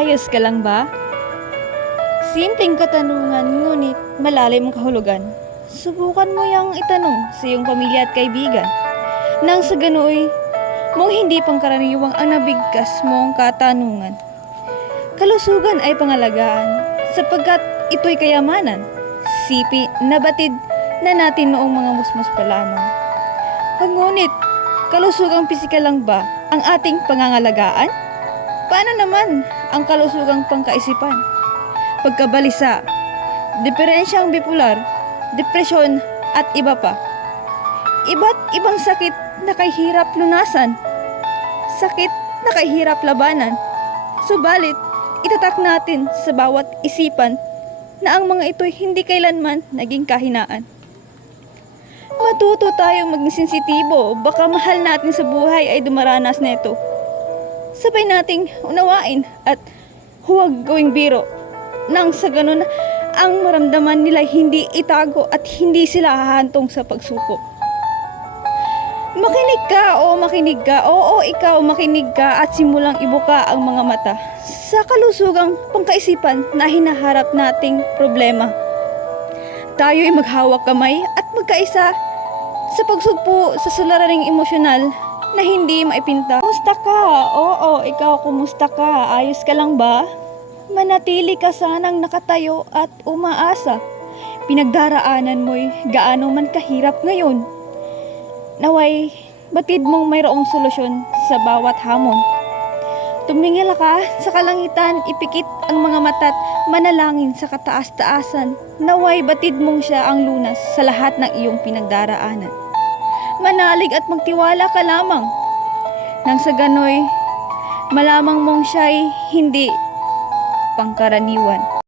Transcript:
Ayos ka lang ba? Simpleng katanungan, ngunit malalim ang kahulugan. Subukan mo yang itanong sa iyong pamilya at kaibigan. Nang sa ganoy, mong hindi pangkaraniwang ang nabigkas mong katanungan. Kalusugan ay pangalagaan sapagkat ito'y kayamanan. Sipi na batid na natin noong mga musmus pa lamang. Ngunit, kalusugang pisikal lang ba ang ating pangangalagaan? Paano naman ang kalusugang pangkaisipan? Pagkabalisa, diferensyang bipolar, depresyon at iba pa. Iba't ibang sakit na kahirap lunasan, sakit na kahirap labanan. Subalit, itatak natin sa bawat isipan na ang mga ito'y hindi kailanman naging kahinaan. Matuto tayong maging sensitibo, baka mahal natin sa buhay ay dumaranas na ito. Sabay nating unawain at huwag gawing biro. Nang sa ganun, ang maramdaman nila hindi itago at hindi sila hahantong sa pagsuko. Makinig ka o makinig ka, oo ikaw makinig ka at simulang ibuka ang mga mata sa kalusugang pangkaisipan na hinaharap nating problema. Tayo'y maghawak kamay at magkaisa sa pagsugpo sa suliraning emosyonal na hindi maipinta. Kumusta ka? Oo, ikaw kumusta ka? Ayos ka lang ba? Manatili ka sanang nakatayo at umaasa. Pinagdaraanan mo'y gaano man kahirap ngayon. Naway, batid mong mayroong solusyon sa bawat hamon. Tumingala ka sa kalangitan, ipikit ang mga mata't manalangin sa kataas-taasan. Naway, batid mong siya ang lunas sa lahat ng iyong pinagdaraanan. Manalig at magtiwala ka lamang. Nang sa ganoy, malamang mong siya'y hindi pangkaraniwan.